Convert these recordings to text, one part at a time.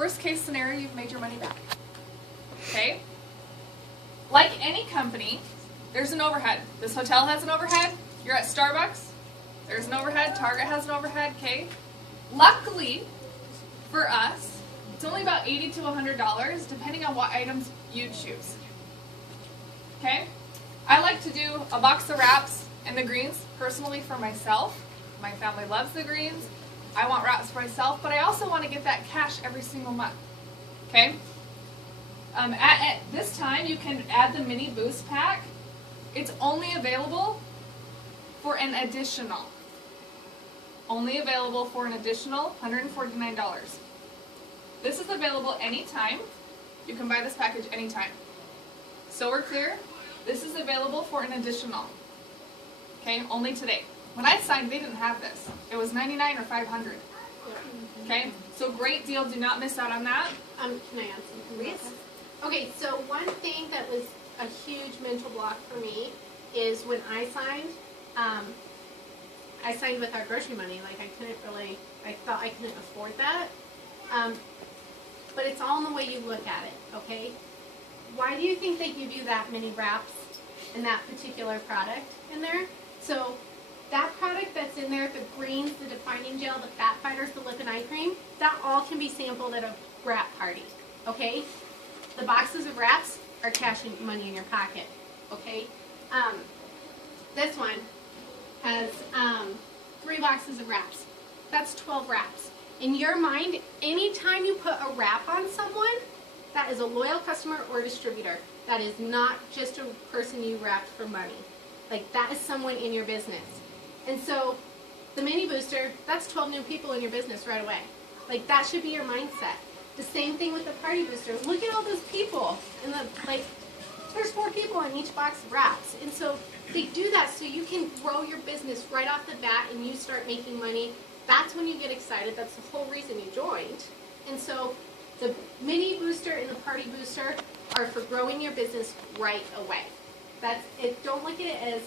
Worst case scenario, you've made your money back. Okay? Like any company, there's an overhead. This hotel has an overhead. You're at Starbucks. There's an overhead. Target has an overhead. Okay? Luckily, for us, it's only about $80 to $100, depending on what items you choose. Okay? I like to do a box of wraps and the greens personally for myself. My family loves the greens. I want wraps for myself, but I also want to get that cash every single month. Okay? At this time, you can add the mini boost pack. It's only available for an additional. Only available for an additional $149. This is available anytime. You can buy this package anytime. So we're clear? This is available for an additional. Okay, only today. When I signed, they didn't have this. It was $99 or $500. Okay, so great deal. Do not miss out on that. Can I add something? Please. Okay, so one thing that was a huge mental block for me is when I signed with our grocery money. Like I thought I couldn't afford that. But it's all in the way you look at it, okay? Why do you think they give you that many wraps and that particular product in there? So that product that's in there, the greens, the defining gel, the fat fighters, the lip and eye cream, that all can be sampled at a wrap party, okay? The boxes of wraps are cash and money in your pocket, okay? This one has 3 boxes of wraps. That's 12 wraps. In your mind, anytime you put a wrap on someone, that is a loyal customer or distributor. That is not just a person you wrapped for money. Like, that is someone in your business. And so, the mini booster, that's 12 new people in your business right away. Like, that should be your mindset. The same thing with the party booster. Look at all those people. And there's 4 people in each box of wraps. And so, they do that so you can grow your business right off the bat and you start making money. That's when you get excited. That's the whole reason you joined. And so, the mini booster and the party booster are for growing your business right away. That's it. Don't look at it as,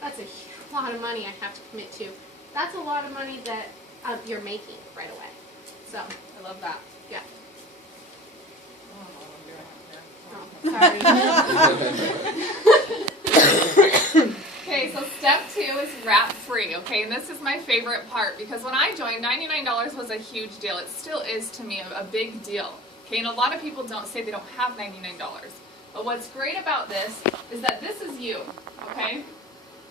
that's a lot of money I have to commit to. That's a lot of money that you're making right away. So, I love that. Yeah. Oh, sorry. Okay, so step 2 is wrap free, okay, and this is my favorite part because when I joined, $99 was a huge deal. It still is to me a big deal, okay, and a lot of people don't say they don't have $99. But what's great about this is that this is you, okay,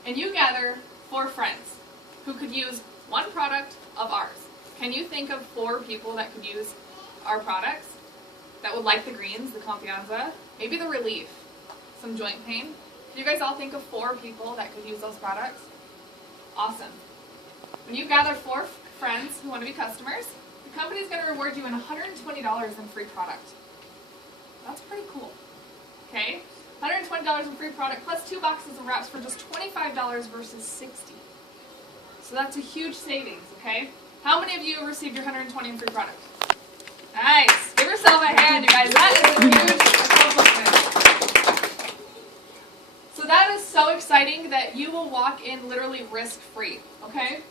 and you gather 4 friends who could use one product of ours. Can you think of 4 people that could use our products that would like the greens, the confianza, maybe the relief, some joint pain? Can you guys all think of 4 people that could use those products? Awesome. When you gather 4 friends who want to be customers, the company is going to reward you in $120 in free product. That's pretty cool. Okay? $120 in free product plus 2 boxes of wraps for just $25 versus $60. So that's a huge savings, okay? How many of you have received your $120 in free product? Nice. Give yourself a hand, you guys. That is a huge accomplishment. So that is so exciting that you will walk in literally risk-free, okay?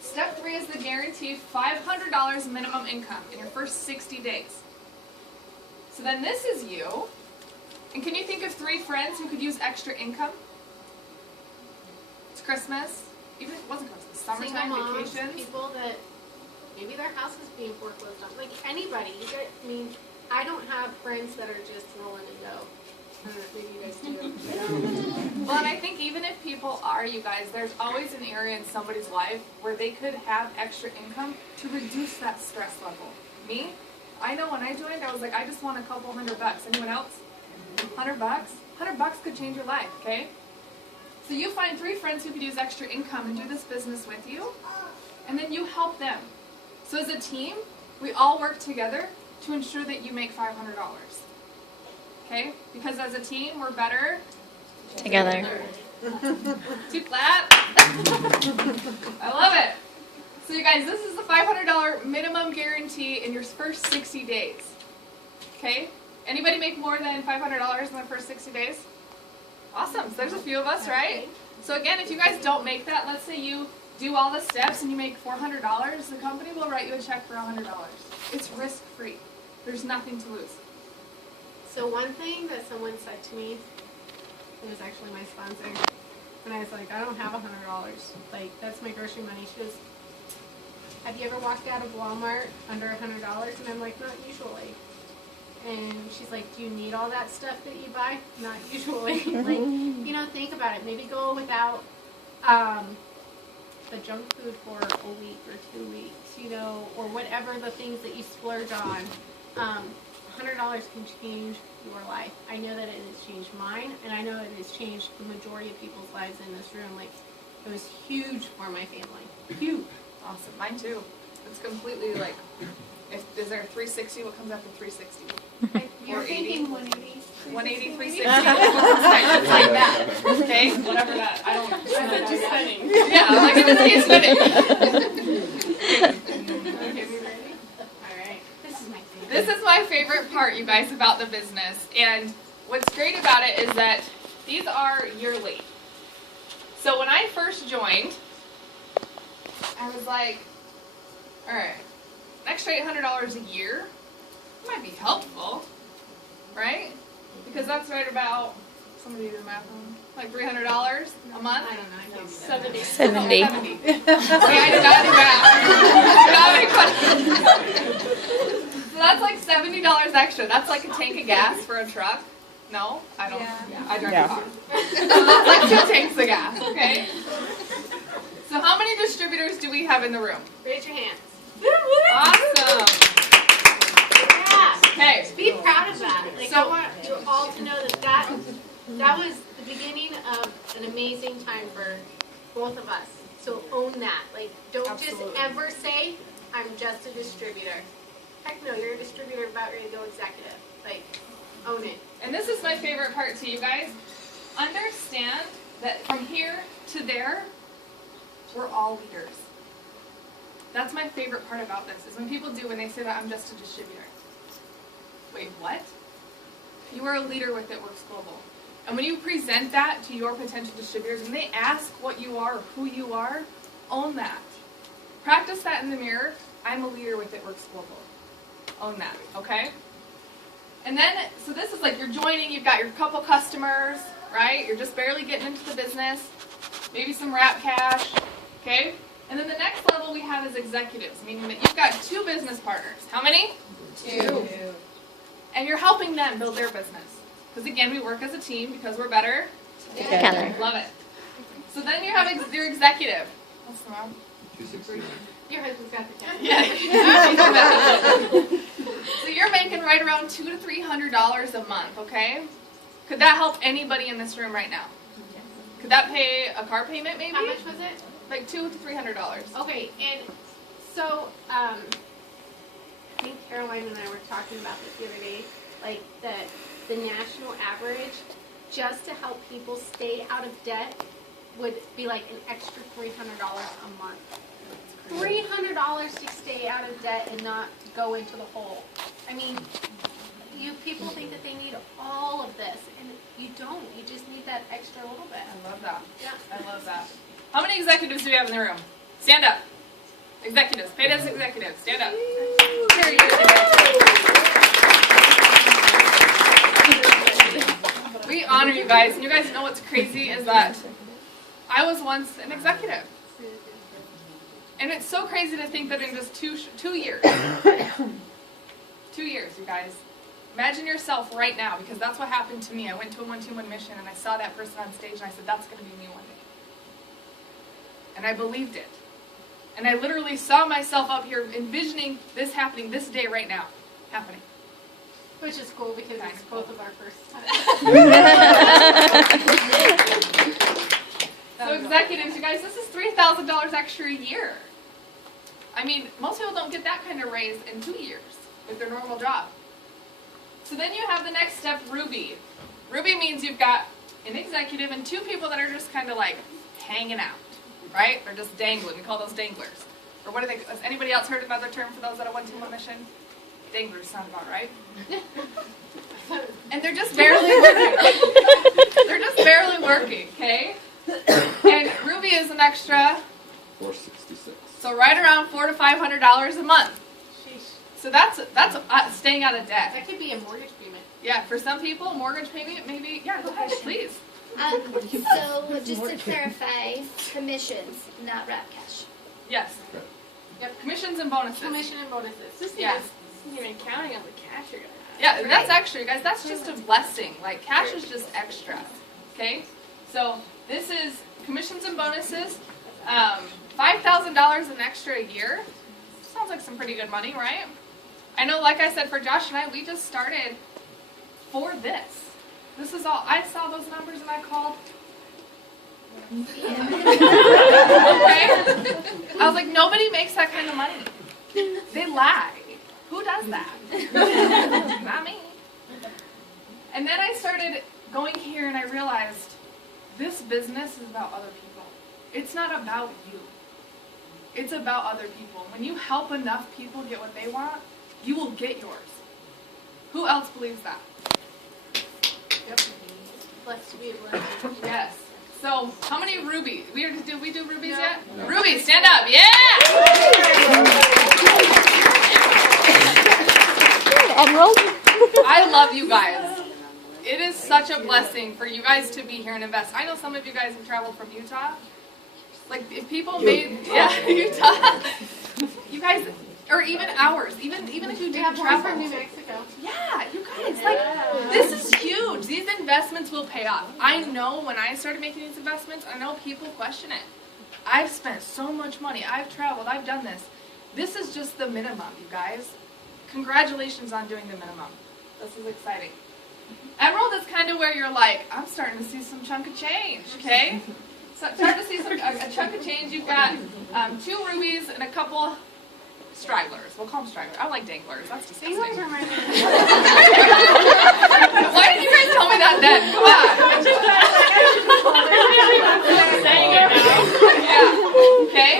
Step 3 is the guaranteed $500 minimum income in your first 60 days. So then this is you. And can you think of 3 friends who could use extra income? It's Christmas. Even if it wasn't Christmas, summertime, moms, vacations. People that maybe their house is being foreclosed on. Like anybody. I don't have friends that are just rolling in dough. Maybe you guys do. Well, and I think even if people are, you guys, there's always an area in somebody's life where they could have extra income to reduce that stress level. Me, I know when I joined, I was like, I just want a couple $100. Anyone else? $100? $100 could change your life, okay? So you find 3 friends who could use extra income and do this business with you, and then you help them. So as a team, we all work together to ensure that you make $500. Okay? Because as a team, we're better together. 2 clap. I love it. So you guys, this is the $500 minimum guarantee in your first 60 days. Okay? Anybody make more than $500 in the first 60 days? Awesome. So there's a few of us, right? So again, if you guys don't make that, let's say you do all the steps and you make $400, the company will write you a check for $100. It's risk-free. There's nothing to lose. So one thing that someone said to me, it was actually my sponsor, and I was like, I don't have $100. Like, that's my grocery money. She goes, have you ever walked out of Walmart under $100? And I'm like, not usually. And she's like, do you need all that stuff that you buy? Not usually. Like, think about it. Maybe go without the junk food for a week or 2 weeks, or whatever the things that you splurge on. $100 can change your life. I know that it has changed mine, and I know it has changed the majority of people's lives in this room. Like, it was huge for my family. Huge. Awesome. Mine too. It's completely like, is there a 360? What comes after 360? You're thinking 180. 180, 360. It's like that. Okay? Whatever that. I don't know. Just spinning. Yeah, I'm like, it's just spinning. Okay, we ready? Alright. This is my favorite. This is my favorite part, you guys, about the business. And what's great about it is that these are yearly. So when I first joined, I was like, all right, an extra $800 a year might be helpful, right? Because that's right about, somebody do the math on, like $300 a month? I don't know. I can't do that. 70. 70. See, I did not do math. So that's like $70 extra. That's like a tank of gas for a truck. No, I don't. Yeah. I drive a car. So that's like 2 tanks of gas, okay? So how many distributors do we have in the room? Raise your hands. Awesome. Yeah. Okay. Be proud of that. Like, So- I want you all to know that was the beginning of an amazing time for both of us. So own that. Like, don't Absolutely. just ever say, I'm just a distributor. Heck no, you're a distributor about ready to go executive. Like, own it. And this is my favorite part too, you guys. Understand that from here to there, we're all leaders. That's my favorite part about this, is when people when they say that I'm just a distributor. Wait, what? You are a leader with It Works Global. And when you present that to your potential distributors, when they ask what you are or who you are, own that. Practice that in the mirror. I'm a leader with It Works Global. Own that, okay? And then, so this is like you're joining, you've got your couple customers, right? You're just barely getting into the business. Maybe some wrap cash, okay? And then the next level we have is executives, meaning that you've got 2 business partners. How many? 2. And you're helping them build their business. Because again, we work as a team because we're better Together. Love it. So then you have your executive. What's wrong? 269. Your husband's got the camera. Yeah. So you're making right around $200 to $300 a month, okay? Could that help anybody in this room right now? Could that pay a car payment maybe? How much was it? Like $200 to $300. Okay, and so, I think Caroline and I were talking about this the other day, like the national average, just to help people stay out of debt, would be like an extra $300 a month. $300 to stay out of debt and not go into the hole. I mean, you people think that they need all of this, and you don't. You just need that extra little bit. I love that. Yeah. I love that. How many executives do we have in the room? Stand up. Executives. Paid as executives. Stand up. Here you go. We honor you guys, and you guys know what's crazy is that I was once an executive. And it's so crazy to think that in just 2 years, 2 years, you guys, imagine yourself right now, because that's what happened to me. I went to a 1-2-1 mission, and I saw that person on stage, and I said, that's going to be me one day. And I believed it. And I literally saw myself up here envisioning this happening this day right now, happening. Which is cool because it's both of our first time. So executives, you guys, this is $3,000 extra a year. I mean, most people don't get that kind of raise in 2 years with their normal job. So then you have the next step, Ruby. Ruby means you've got an executive and 2 people that are just kind of like hanging out, right? They're just dangling. We call those danglers. Or what do they? Has anybody else heard another term for those that are 1-2-1 mission? Danglers sound about right. And they're just barely working. They're just barely working, okay? And Ruby is an extra $466. So right around $400 to $500 a month. Sheesh. So that's staying out of debt. That could be a mortgage payment. Yeah, for some people, mortgage payment maybe. Yeah, go ahead, please. So just to clarify, commissions, not wrap cash. Yes. Okay. Yep. Commissions and bonuses. Commission and bonuses. Just Yeah. isn't even counting on the cash you're gonna have. Yeah, that's extra, guys. That's just a blessing. Like, cash is just extra. Okay? So, this is commissions and bonuses. $5,000 an extra a year. Sounds like some pretty good money, right? I know, like I said, for Josh and I, we just started for this. This is all. I saw those numbers and I called. Okay? I was like, nobody makes that kind of money. They lie. Who does that? Not me. And then I started going here and I realized this business is about other people. It's not about you. It's about other people. When you help enough people get what they want, you will get yours. Who else believes that? Yep. Blessed to be a blessing. Yes. So, how many rubies? Did we do rubies No. yet? No. Rubies, stand up. Yeah! Emerald? I love you guys. It is such a blessing for you guys to be here and invest. I know some of you guys have traveled from Utah. Like, if people made, Utah. You guys, or even hours, even if you We didn't have one travel. from New Mexico. Yeah, you guys, like, this is huge. These investments will pay off. I know when I started making these investments, I know people question it. I've spent so much money. I've traveled. I've done this. This is just the minimum, you guys. Congratulations on doing the minimum. This is exciting. Emerald is kind of where you're like, I'm starting to see some chunk of change, okay? So starting to see a chunk of change. You've got 2 rubies and a couple stragglers. We'll call them stragglers. I like danglers. That's disgusting. These ones are my Why didn't you guys tell me that then? Come on. Yeah. Okay.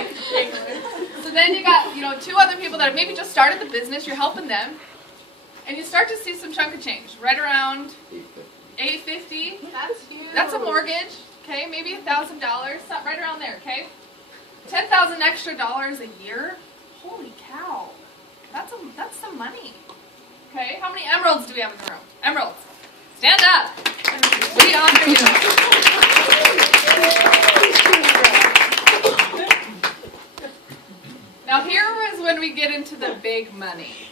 So then you got, 2 other people that have maybe just started the business. You're helping them, and you start to see some chunk of change. Right around $850. That's huge. That's a mortgage. Okay, maybe $1,000. Right around there. Okay. $10,000 extra dollars a year. Holy cow. That's some money. Okay, how many emeralds do we have in the room? Emeralds. Stand up. We honor you. Now here is when we get into the big money.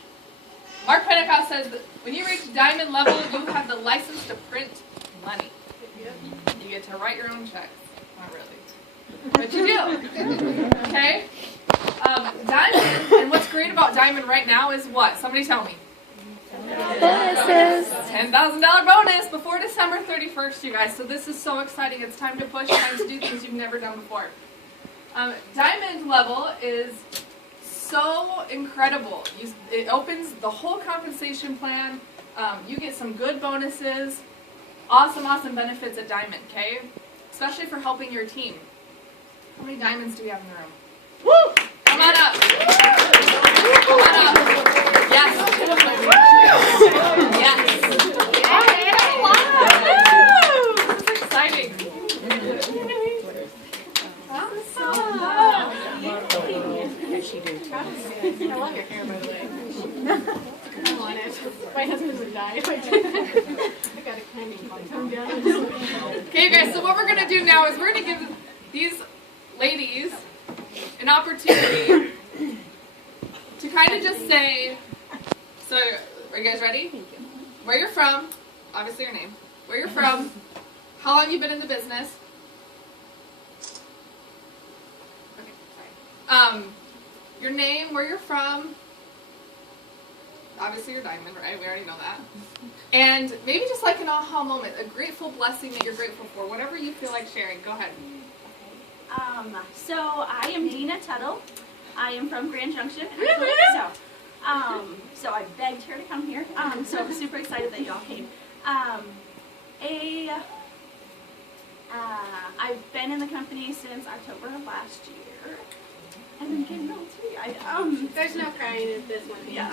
Mark Pentecost says that when you reach diamond level, you have the license to print money. You get to write your own checks. Not really. But you do. Okay? Diamond, and what's great about Diamond right now is what? Somebody tell me. Bonuses. $10,000 bonus before December 31st, you guys. So this is so exciting. It's time to push, time to do things you've never done before. Diamond level is so incredible. It opens the whole compensation plan. You get some good bonuses. Awesome benefits at Diamond, okay? Especially for helping your team. How many diamonds do we have in the room? Woo! Come on up. Come on up. Yes. Yes. Woo! This is exciting. I love your hair, by the way. I want it. My husband would die if I did. I got a candy come down. Okay, you guys, so what we're going to do now is we're going to give these ladies an opportunity to kind of just say, so are you guys ready? Where you're from, obviously your name, where you're from, how long you've been in the business. Okay, sorry. Your name, where you're from, obviously your diamond, right? We already know that. And maybe just like an aha moment, a grateful blessing that you're grateful for, whatever you feel like sharing. Go ahead. So I am Dina Tuttle. I am from Grand Junction. So I begged her to come here. So I'm super excited that y'all came. I've been in the company since October of last year. And I'm getting all teary-eyed. There's no crying at this one. Yeah.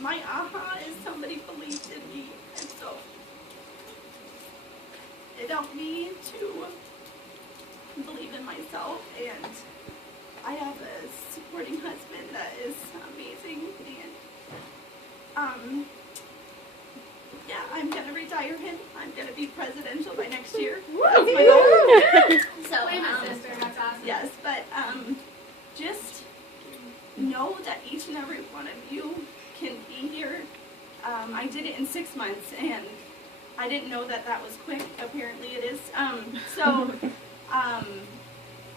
My aha is somebody believed in me, and so myself, and I have a supporting husband that is amazing, and yeah, I'm gonna retire him. I'm gonna be presidential by next year. That's my goal. So, Blame it, sister. That's awesome. yes, but just know that each and every one of you can be here. I did it in 6 months, and I didn't know that that was quick. Apparently it is.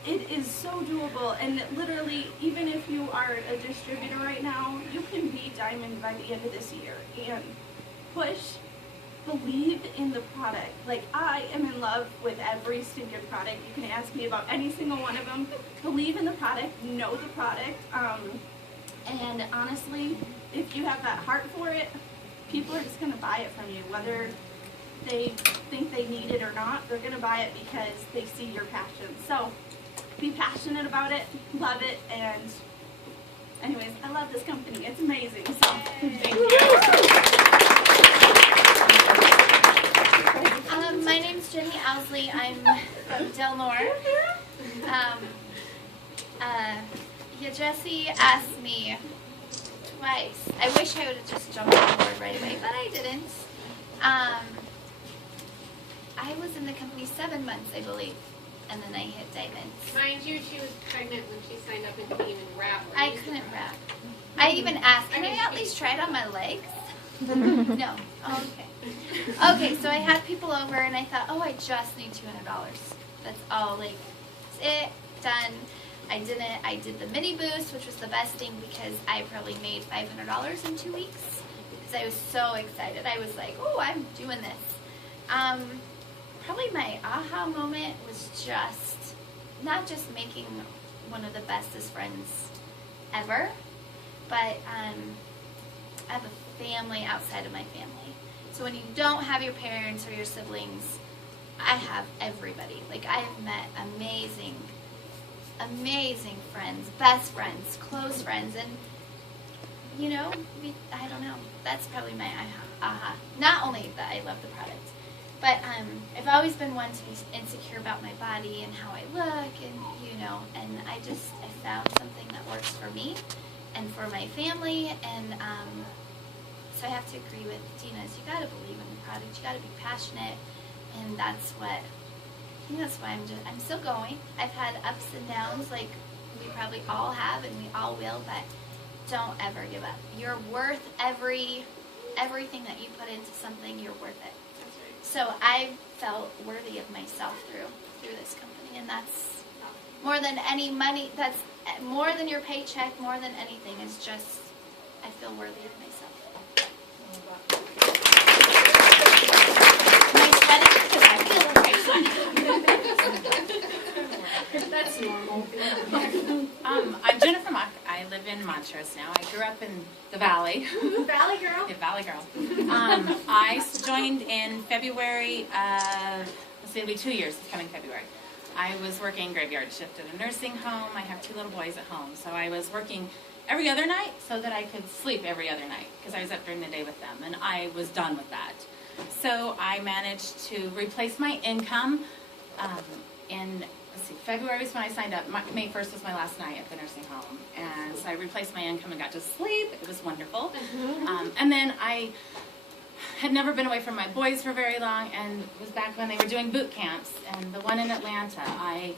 It is so doable, and literally, even if you are a distributor right now, you can be diamond by the end of this year. And push, believe in the product. Like, I am in love with every stinking product. You can ask me about any single one of them. Believe in the product, know the product, and honestly, if you have that heart for it, people are just going to buy it from you, whether they think they need it or not. They're going to buy it because they see your passion. So be passionate about it, love it, and anyways, I love this company. It's amazing. So thank you. My name's Jenny Owsley. I'm from Del Norte. Jesse asked me twice. I wish I would have just jumped on board right away, but I didn't. I was in the company 7 months, I believe, and then I hit diamonds. Mind you, she was pregnant when she signed up and couldn't even wrap. I couldn't wrap. I even asked, can I at least try it on my legs? No. Oh, okay. Okay, so I had people over, and I thought, oh, I just need $200. That's all, like, that's it, done. I didn't. I did the mini boost, which was the best thing because I probably made $500 in 2 weeks because I was so excited. I was like, oh, I'm doing this. Probably my aha moment was just, not just making one of the bestest friends ever, but I have a family outside of my family. So when you don't have your parents or your siblings, I have everybody. Like, I have met amazing friends, best friends, close friends, and you know, I don't know. That's probably my aha. Not only that I love the product, but I've always been one to be insecure about my body and how I look, and you know, and I found something that works for me and for my family, and so I have to agree with Dina's. You got to believe in the product. You got to be passionate, and that's what. I think that's why I'm still going. I've had ups and downs, like we probably all have, and we all will, but don't ever give up. You're worth everything that you put into something. You're worth it. So I felt worthy of myself through this company, and that's more than any money. That's more than your paycheck. More than anything, is just I feel worthy of myself. Am I sweating? Because I feel like That's normal. I'm Jennifer Mock. I live in Montrose now. I grew up in the Valley. Valley girl. The Valley girl. I joined in February of, it'll be 2 years, this coming February. I was working graveyard shift at a nursing home. I have 2 little boys at home. So I was working every other night so that I could sleep every other night because I was up during the day with them. And I was done with that. So I managed to replace my income in, February was when I signed up. May 1st was my last night at the nursing home. And so I replaced my income and got to sleep. It was wonderful. And then I had never been away from my boys for very long, and it was back when they were doing boot camps. And the one in Atlanta, I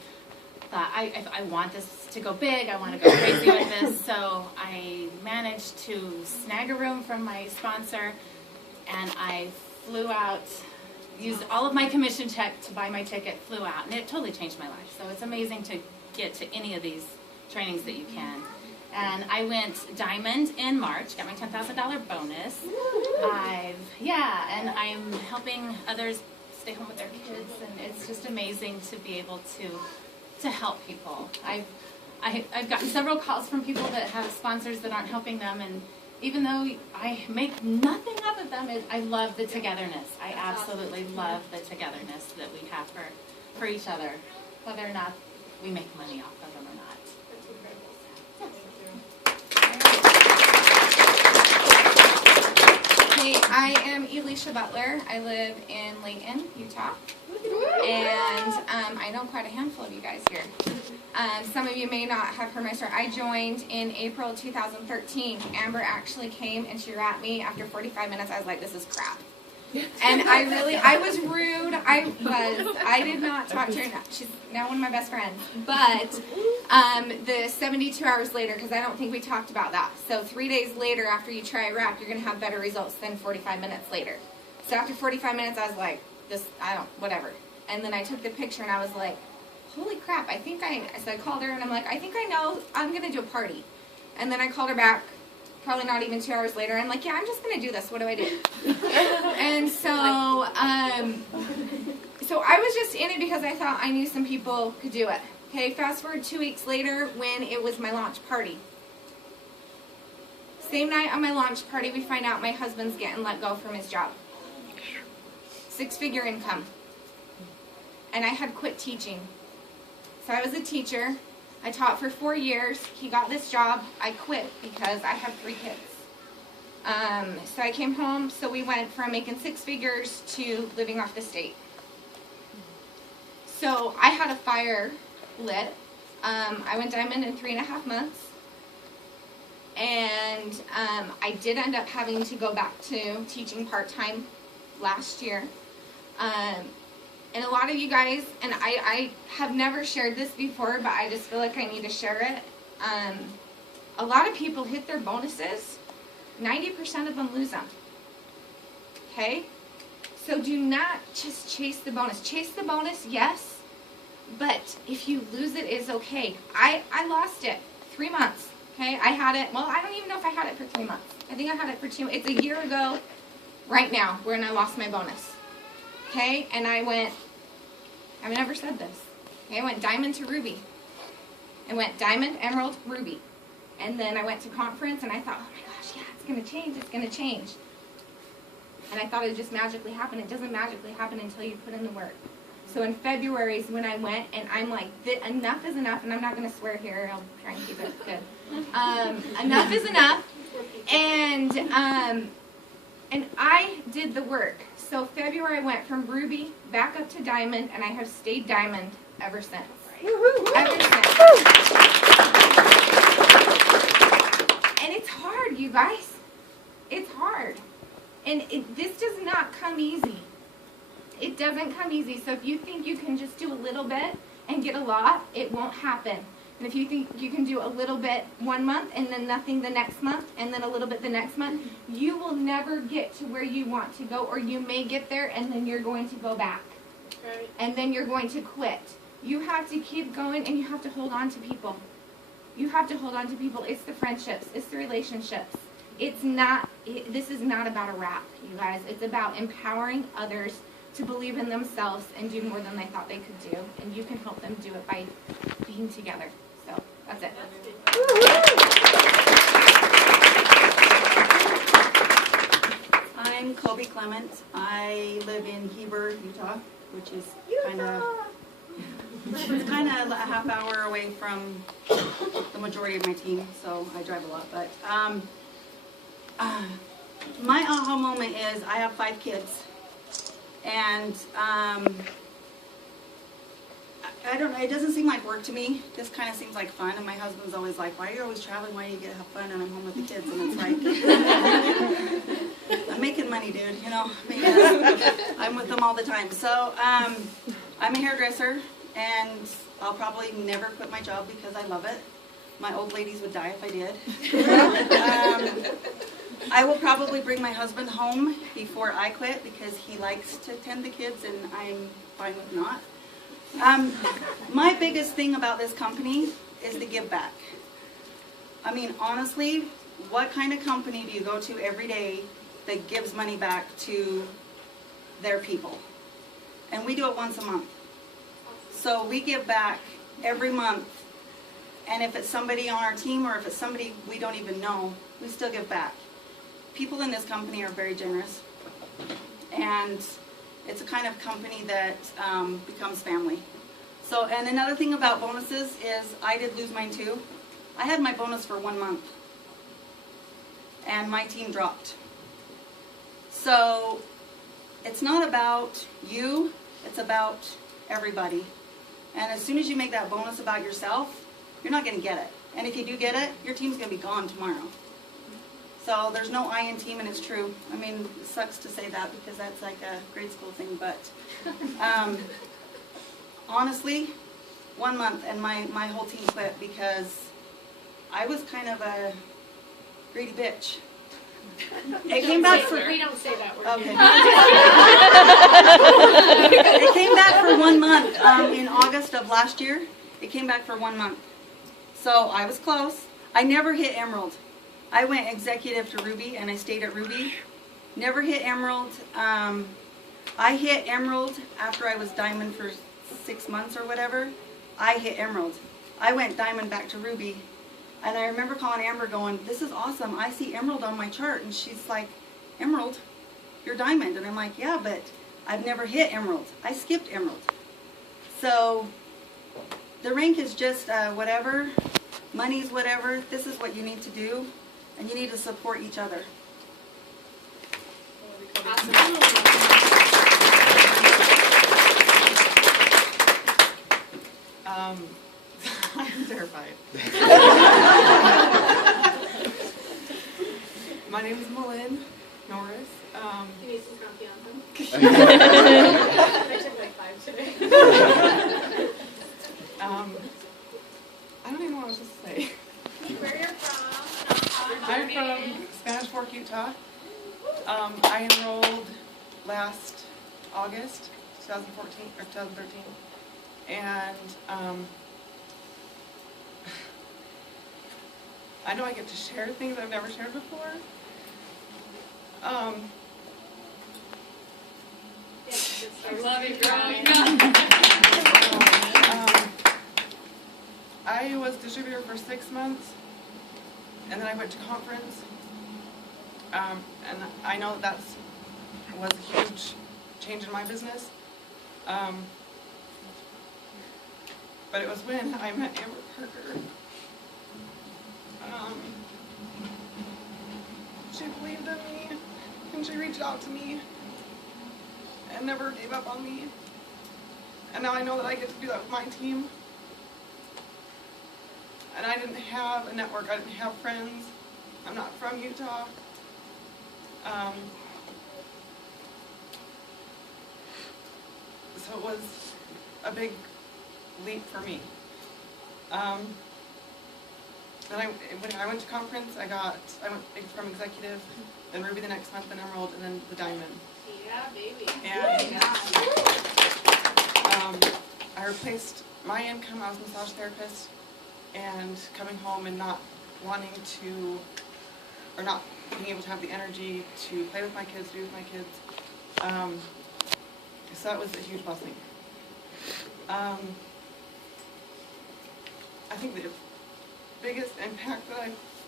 thought, I want this to go big. I want to go crazy with this. So I managed to snag a room from my sponsor, and I flew out, used all of my commission check to buy my ticket, flew out, and it totally changed my life. So it's amazing to get to any of these trainings that you can. And I went diamond in March, got my $10,000 bonus. And I'm helping others stay home with their kids, and it's just amazing to be able to help people. I've gotten several calls from people that have sponsors that aren't helping them, and even though I make nothing off of them, I love the togetherness. I absolutely love the togetherness that we have for each other, whether or not we make money off of them or not. Hey, I am Elisha Butler. I live in Layton, Utah. And I know quite a handful of you guys here. Some of you may not have heard my story. I joined in April 2013. Amber actually came and she wrapped me. After 45 minutes, I was like, this is crap. And I was rude. I did not talk to her. She's now one of my best friends. But the 72 hours later, because I don't think we talked about that. So 3 days later, after you try a wrap, you're going to have better results than 45 minutes later. So after 45 minutes, I was like, whatever. And then I took the picture and I was like, holy crap, so I called her and I'm like, I think I know, I'm going to do a party. And then I called her back, probably not even 2 hours later. I'm like, yeah, I'm just going to do this. What do I do? And so I was just in it because I thought I knew some people could do it. Okay, fast forward 2 weeks later when it was my launch party. Same night on my launch party, we find out my husband's getting let go from his job. 6-figure income. And I had quit teaching. So I was a teacher. I taught for 4 years. He got this job. I quit because I have 3 kids. So I came home. So we went from making 6 figures to living off the state. So I had a fire lit. I went diamond in 3.5 months. And I did end up having to go back to teaching part-time last year. And a lot of you guys, and I have never shared this before, but I just feel like I need to share it. A lot of people hit their bonuses. 90% of them lose them. Okay? So do not just chase the bonus. Chase the bonus, yes, but if you lose it, it's okay. I lost it 3 months. Okay? I had it, well, I don't even know if I had it for 3 months. I think I had it for 2. It's a year ago right now when I lost my bonus. Okay, and I've never said this. Okay, I went diamond to ruby. I went diamond, emerald, ruby. And then I went to conference and I thought, oh my gosh, yeah, it's going to change. And I thought it would just magically happen. It doesn't magically happen until you put in the work. So in February is when I went and I'm like, enough is enough, and I'm not going to swear here. I'll try and keep it good. Enough is enough. And I did the work. So February I went from ruby back up to diamond, and I have stayed diamond ever since. Ever since. And it's hard, you guys. It's hard. And this does not come easy. It doesn't come easy. So if you think you can just do a little bit and get a lot, it won't happen. And if you think you can do a little bit 1 month and then nothing the next month and then a little bit the next month, you will never get to where you want to go, or you may get there and then you're going to go back. Right. And then you're going to quit. You have to keep going and you have to hold on to people. You have to hold on to people. It's the friendships. It's the relationships. This is not about a wrap, you guys. It's about empowering others to believe in themselves and do more than they thought they could do. And you can help them do it by being together. So that's it. I'm Kobe Clement. I live in Heber, Utah, which is kind of a half hour away from the majority of my team, so I drive a lot. But my aha moment is I have 5 kids, and I don't know, it doesn't seem like work to me. This kind of seems like fun, and my husband's always like, why are you always traveling? Why do you get to have fun? And I'm home with the kids, and it's like, I'm making money, dude, you know. I'm with them all the time. So I'm a hairdresser, and I'll probably never quit my job because I love it. My old ladies would die if I did. I will probably bring my husband home before I quit because he likes to tend the kids, and I'm fine with not. My biggest thing about this company is the give back. I mean, honestly, what kind of company do you go to every day that gives money back to their people? And we do it once a month. So we give back every month. And if it's somebody on our team or if it's somebody we don't even know, we still give back. People in this company are very generous. And it's a kind of company that becomes family. So, and another thing about bonuses is I did lose mine too. I had my bonus for 1 month. And my team dropped. So, it's not about you, it's about everybody. And as soon as you make that bonus about yourself, you're not going to get it. And if you do get it, your team's going to be gone tomorrow. So there's no I in team, and it's true. I mean, it sucks to say that because that's like a grade school thing, but honestly, 1 month and my whole team quit because I was kind of a greedy bitch. It came back for... We don't say that word. Okay. It came back for 1 month in August of last year. It came back for 1 month. So I was close. I never hit Emerald. I went executive to Ruby and I stayed at Ruby. Never hit Emerald. I hit Emerald after I was Diamond for 6 months or whatever. I hit Emerald. I went Diamond back to Ruby. And I remember calling Amber going, this is awesome. I see Emerald on my chart. And she's like, Emerald? You're Diamond. And I'm like, yeah, but I've never hit Emerald. I skipped Emerald. So the rank is just whatever. Money's whatever. This is what you need to do. And you need to support each other. I'm terrified. My name is Malin Norris. You need some coffee on them. I took like 5 today. I don't even know what I was supposed to say. Where you're from? I'm from Spanish Fork, Utah. I enrolled last August 2014 or 2013, and I know I get to share things I've never shared before. I love you, growing I was distributor for 6 months, and then I went to conference. And I know that was a huge change in my business. But it was when I met Amber Parker. She believed in me, and she reached out to me, and never gave up on me. And now I know that I get to do that with my team. And I didn't have a network, I didn't have friends. I'm not from Utah. So it was a big leap for me. Then when I went to conference, I went from executive, then Ruby the next month, then Emerald, and then the Diamond. Yeah, baby. And I replaced my income. I was a massage therapist, and coming home and not wanting to, or not being able to have the energy to play with my kids, to be with my kids. So that was a huge blessing. I think the biggest impact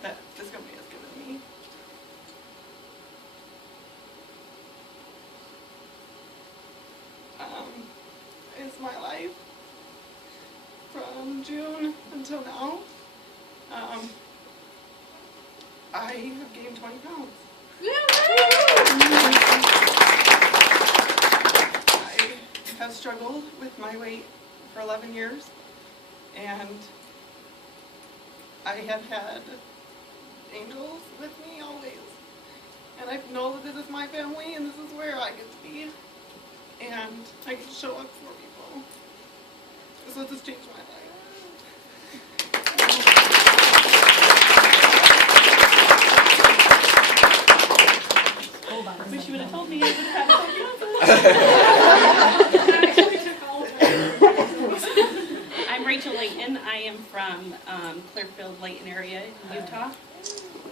that this company has given me is my life from June until now. I have gained 20 pounds. I have struggled with my weight for 11 years, and I have had angels with me always. And I know that this is my family, and this is where I get to be, and I get to show up for people. So this changed my life. Wish you would have told me. I would have had I'm Rachel Layton. I am from Clearfield, Layton area, Utah.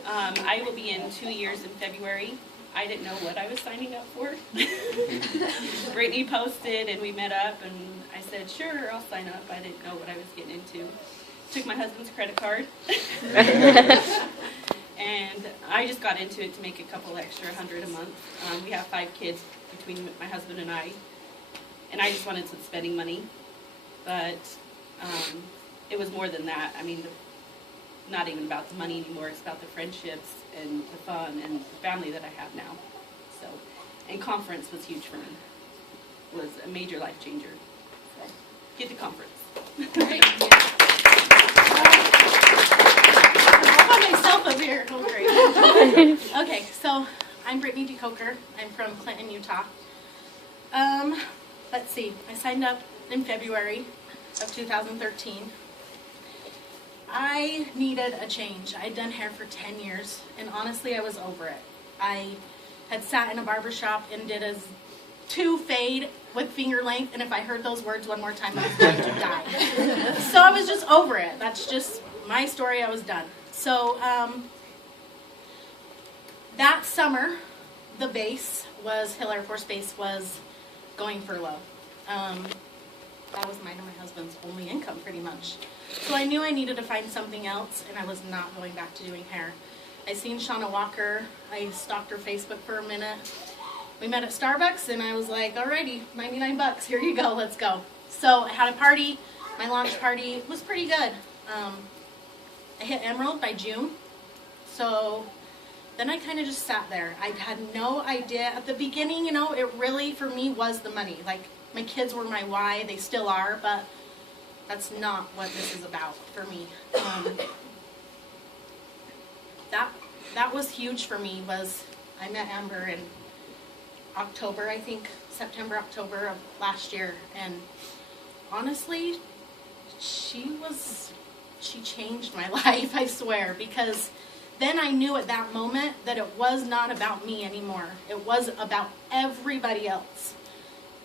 I will be in 2 years in February. I didn't know what I was signing up for. Brittany posted and we met up and I said, sure, I'll sign up. I didn't know what I was getting into. Took my husband's credit card. And I just got into it to make a couple extra $100 a month. We have 5 kids between my husband and I just wanted some spending money. But it was more than that. I mean, not even about the money anymore. It's about the friendships and the fun and the family that I have now. So, and conference was huge for me. It was a major life changer. So, get to conference. Great. All by myself up here. Oh, great. Okay, so I'm Brittany DeCoker. I'm from Clinton, Utah. Let's see. I signed up in February of 2013. I needed a change. I'd done hair for 10 years, and honestly, I was over it. I had sat in a barber shop and did a 2 fade with finger length, and if I heard those words one more time, I was going to die. So I was just over it. That's just my story. I was done. So that summer, the base was, Hill Air Force Base was going furlough. That was mine and my husband's only income, pretty much. So I knew I needed to find something else, and I was not going back to doing hair. I seen Shauna Walker. I stalked her Facebook for a minute. We met at Starbucks, and I was like, alrighty, 99 bucks, here you go, let's go. So I had a party. My launch party was pretty good. I hit Emerald by June. So then I kind of just sat there. I had no idea. At the beginning, you know, it really, for me, was the money. Like, my kids were my why. They still are, but that's not what this is about for me. That was huge for me. Was I met Amber in October, I think, September, October of last year, and honestly, she changed my life, I swear, because then I knew at that moment that it was not about me anymore. It was about everybody else.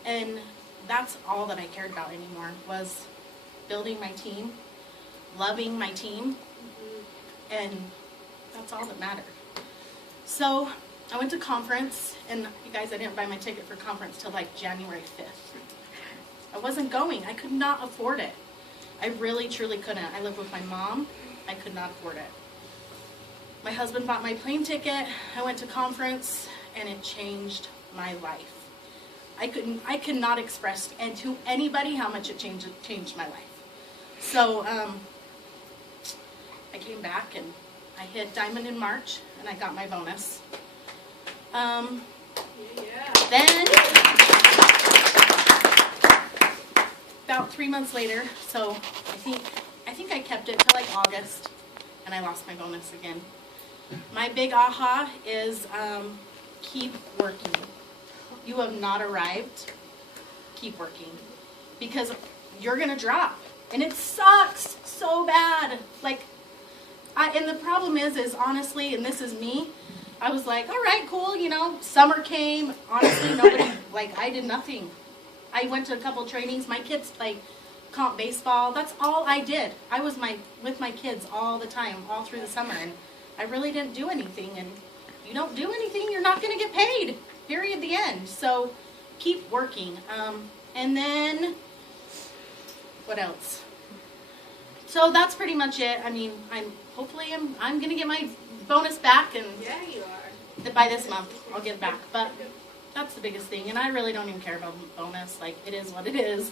And that's all that I cared about anymore, was building my team, loving my team, and that's all that mattered. So I went to conference, and you guys, I didn't buy my ticket for conference till like January 5th. I wasn't going. I could not afford it. I really, truly couldn't. I lived with my mom. I could not afford it. My husband bought my plane ticket. I went to conference, and it changed my life. I could not express to anybody how much it changed my life. So I came back, and I hit Diamond in March, and I got my bonus. Then, about 3 months later, so I think I kept it till like August, and I lost my bonus again. My big aha is keep working. You have not arrived. Keep working, because you're gonna drop, and it sucks so bad. Like, and the problem is honestly, and this is me, I was like, all right, cool, you know, summer came, honestly, nobody, like, I did nothing. I went to a couple trainings. My kids play comp baseball. That's all I did. I was with my kids all the time, all through the summer, and I really didn't do anything, and you don't do anything, you're not going to get paid, period, the end. So keep working. And then, what else? So that's pretty much it. I mean, hopefully I'm going to get my bonus back, and Yeah, you are. by this month I'll get it back. But that's the biggest thing, and I really don't even care about the bonus. Like, it is what it is.